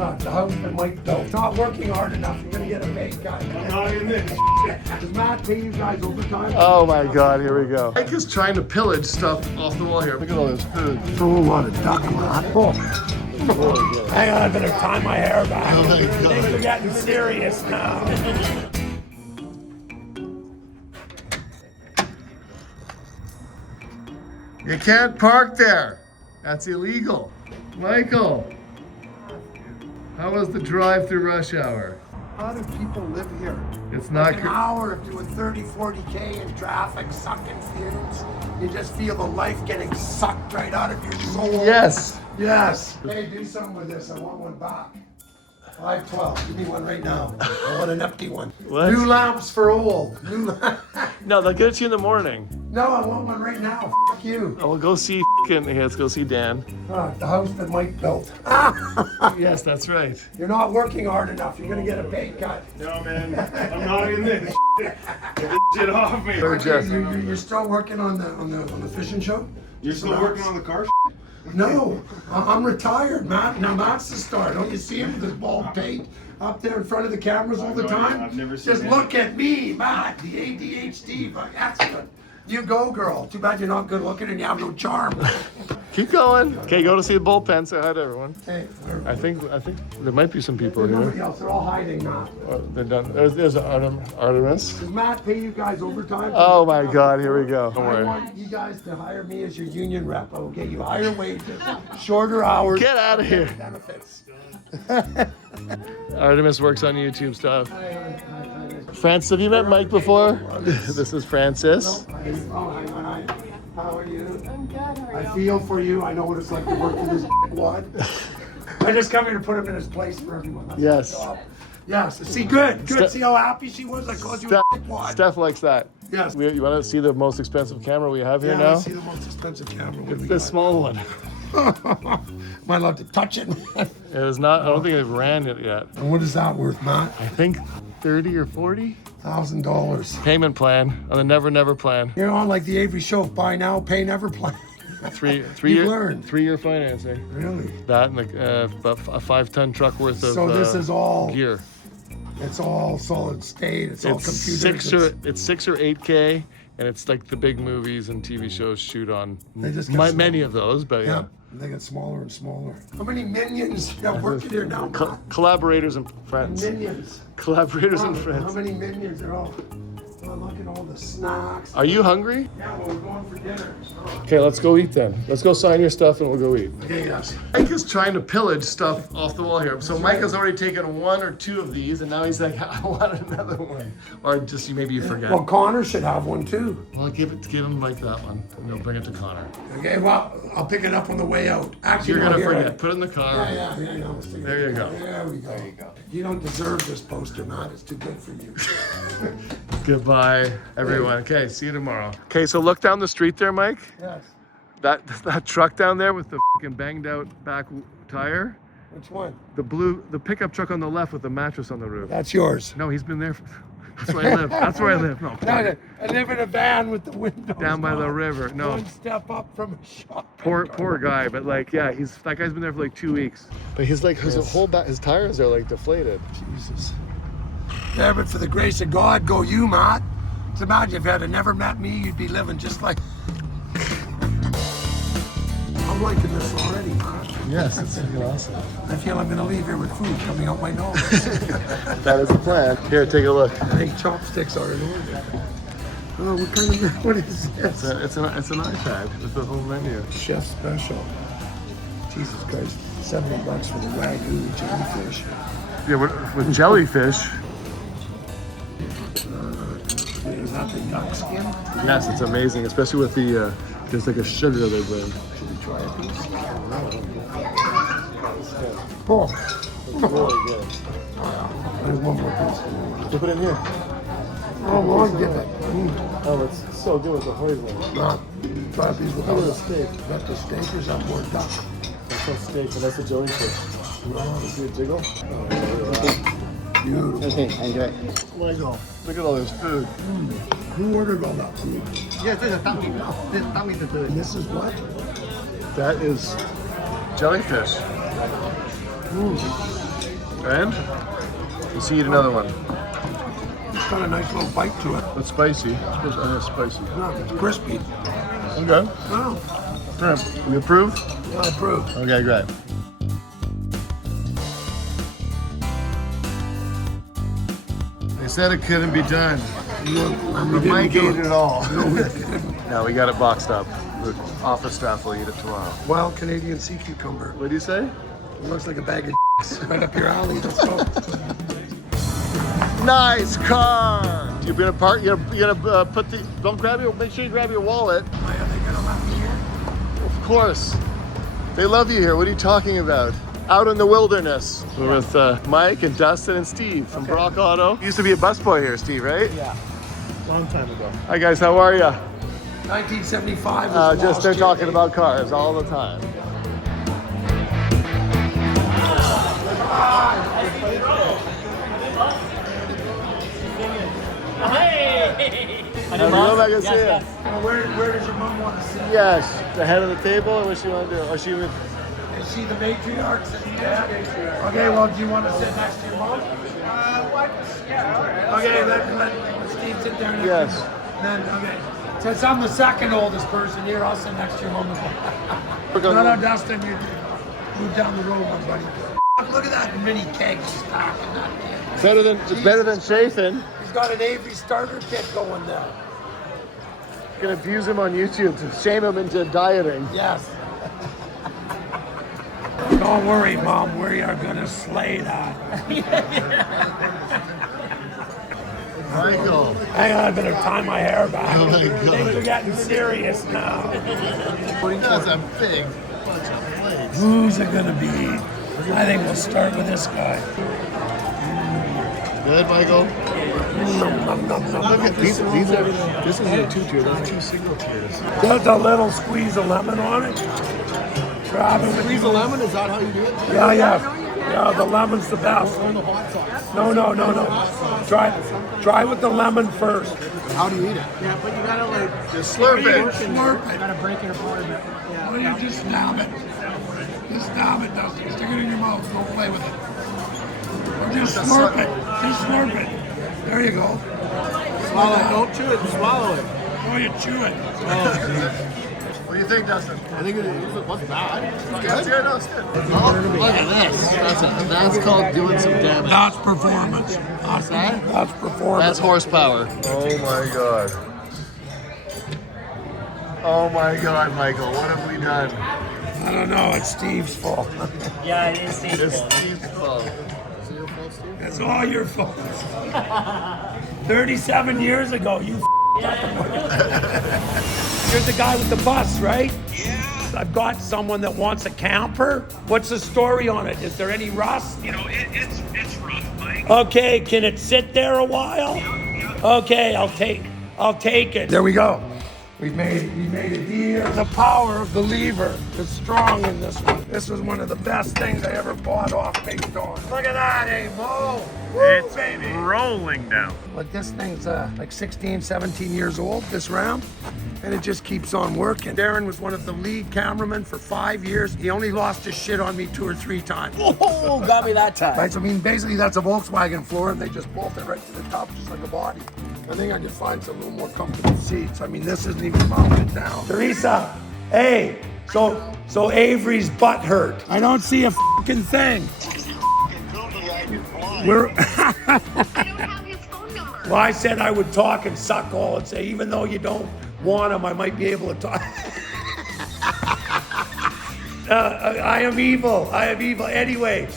The house that Mike built. Not working hard enough. You're gonna get a pay cut. I'm not in this. Does Matt pay you guys overtime? Oh my God, here we go. Mike is trying to pillage stuff off the wall here. Look at all this food. Throw a lot of duck, Matt. Oh. Hang on, I better tie my hair back. Oh my God. Things are getting serious now. You can't park there. That's illegal. Michael, how was the drive through rush hour? How do people live here? It's not Like an hour of doing 30, 40K in traffic, sucking fumes. You just feel the life getting sucked right out of your soul. Yes. Yes. Hey, do something with this. I want one back. 512. Give me one right now. I want an empty one. What? New lamps for old. New No, they'll get it to you in the morning. No, I want one right now. F you. Oh, we'll go see let's go see Dan. The house that Mike built. Yes, that's right. You're not working hard enough. You're gonna get a pay cut. No, man, I'm not in this. Get this shit off me. You're still working on the fishing show? You're still working on the car? No, I'm retired, Matt. Now Matt's the star. Don't you see him with his bald pate up there in front of the cameras all the time? I've never seen Just that. look at me, Matt, the ADHD. But that's good. You go, girl. Too bad you're not good looking and you have no charm. Keep going. Okay, go to see the bullpen. Say hi to everyone. Hey, I think there might be some people there's here. nobody else. They're all hiding now. They're done. There's Artemis. Does Matt pay you guys overtime? Oh my God, here we go. Don't I worry. want you guys to hire me as your union rep. I will get you higher wages, shorter hours. Get out of here. Benefits. Artemis works on YouTube stuff. Francis, have you met Mike before? This is Francis. How are you? I'm good. How are I you? feel for you. I know what it's like to work for this wad. I just come here to put him in his place for everyone. That's Yes. my job. Yes. See, good. See how happy she was? I called you a wad. Steph likes that. Yes. You want to see the most expensive camera we have here Yeah, now? let's see the most expensive camera. What do we The got? small one. Am I allowed to touch it? It is not. I don't think they've ran it yet. And what is that worth, Matt? I think 30 or 40 $1,000. payment plan on the Never plan. You're on like the Avery Show. Buy now, pay never plan. Three You've year learned. 3 year financing. Really? That and a 5-ton truck worth of So this is all. gear. It's all solid state. It's all It's computer. 6 or 8K, and it's like the big movies and TV shows shoot on They just get many of those, but yeah. Yeah, they get smaller and smaller. How many minions you got working here now? Collaborators and friends. Minions. Collaborators and How friends. many minions are all? Oh, look at all the snacks. Are you hungry? Yeah, well, we're going for dinner. Okay, let's go eat then. Let's go sign your stuff and we'll go eat. Okay, yes. Mike is trying to pillage stuff off the wall here. So Mike has already taken 1 or 2 of these, and now he's like, I want another one. Or just maybe you forget. Well, Connor should have one too. Well, give him Mike that one, and they'll bring it to Connor. Okay, well, I'll pick it up on the way out. Actually, You're no, gonna here, forget. Put it in the car. Yeah. Let's take it. There you go. There we go. There you go. You don't deserve this poster, Matt. It's too good for you. Goodbye, everyone. Okay, see you tomorrow. Okay, so look down the street there, Mike. Yes. That truck down there with the fucking banged out back tire. Which one? The pickup truck on the left with the mattress on the roof. That's yours. No, he's been there. That's where I live. That's where I live. No, I live in a van with the windows down by the down. river. No, One step up from a shop. poor guy. But like, yeah, that guy's been there for like 2 weeks. But he's like, his whole back, his tires are like deflated. Jesus. Yeah, but for the grace of God, go you, Matt. Just imagine if you had never met me, you'd be living just like. I'm liking this already, Matt. Yes, it's fucking awesome. I feel I'm gonna leave here with food coming out my nose. That is the plan. Here, take a look. I think chopsticks are in order. Oh, what is this? It's an iPad with the whole menu. Chef special. Jesus Christ, $70 for the Wagyu jellyfish. Yeah, with jellyfish. Is that the duck skin? Yes, it's amazing, especially with the there's like a sugar they bring. Should we try a piece? Oh, It's really good. there's one more piece. Put it in here. Oh, well, I'll give it. Oh, it's so good with the hoisin. Not try a piece Look at the without steak. Is that the steak or is that more duck? That's not steak, but that's the jellyfish. You see it jiggle? Beautiful. Okay, enjoy. Michael, look at all this food. Who ordered all that food? Yes, this is tummy. This is tummy the third. And this is what? That is jellyfish. And you see, eat another one. It's got a nice little bite to it. It's spicy. It's spicy. No, it's crispy. Okay. Oh, All right. We approve? I approve. Okay, great. They said it couldn't be done. But Mike ate it all. No, we got it boxed up. The office staff will eat it tomorrow. Wild Canadian sea cucumber. What do you say? It looks like a bag of right up your alley. Let's go. Nice car. You're gonna park. You're gonna put the. Don't grab your. Make sure you grab your wallet. Are they gonna let me here? Of course. They love you here. What are you talking about? Out in the wilderness with Mike and Dustin and Steve from Brock Auto. You used to be a busboy here, Steve, right? Yeah. Long time ago. Hi guys, how are you? 1975 was the Just last they're year talking they- about cars all the time. Hello, I can see you. Where does your mom want to sit? Yes, the head of the table. Or what she want to do? Or she would. Is she the matriarch sitting there? Okay, well, do you want to sit next to your mom? Okay, let Steve sit there next Yes. to you. Then, okay. Since I'm the second oldest person here, I'll sit next to your mom as well. No, Dustin, you move down the road, my buddy. Look at that mini keg stack in that kid. It's better than chafing. He's got an Avery starter kit going there. You can abuse him on YouTube to shame him into dieting. Yes. Don't worry, Mom. We are gonna slay that. Michael. Hang on, I better tie my hair back. Oh my God. Things are getting serious now. That's a big bunch of plates. Who's it gonna be? I think we'll start with this guy. Good, Michael. Nom, nom, nom, nom. Look at these. These are. This is a 2-tier. Those are 2 single tiers. Just a little squeeze of lemon on it. Grab it. Squeeze a lemon. Is that how you do it? Yeah, yeah. Yeah, the lemon's the best. No. Try with the lemon first. How do you eat it? Yeah, but you gotta like Just slurp it. Slurp it. gotta break it apart a bit. Oh, you just stab it. Just stab it, Dustin. Stick it in your mouth. Don't play with it. Or just slurp it. Just slurp it. There you go. Swallow it. Don't chew it. Swallow it. Oh, you chew it. What do you think, Dustin? I think it wasn't bad. It's good. Yeah, no, it's good. Oh, look at this. That's called doing some damage. That's performance. That's performance. That's horsepower. Oh my god. Oh my god, Michael. What have we done? I don't know. It's Steve's fault. Yeah, it is Steve's It's fault. Steve's fault. It's all your fault. 37 years ago, you You're the guy with the bus, right? Yeah. I've got someone that wants a camper. What's the story on it? Is there any rust? You know, it's rough, Mike. Okay, can it sit there a while? Okay, I'll take it. There we go. We made a deal. The power of the lever is strong in this one. This was one of the best things I ever bought off Big Dawn. Look at that, hey, Mo. Woo, It's baby. rolling now. But this thing's like 16, 17 years old, this round, and it just keeps on working. Darren was one of the lead cameramen for 5 years. He only lost his shit on me 2 or 3 times. Oh, got me that time. Right, so I mean, basically that's a Volkswagen floor, and they just bolt it right to the top, just like a body. I think I could find some little more comfortable seats. I mean, this isn't even mounted down. Teresa, hey, so Avery's butt hurt. I don't see a fucking thing. We're. I don't have his phone number. Well, I said I would talk and suck all and say, even though you don't want him, I might be able to talk. I am evil. Anyway,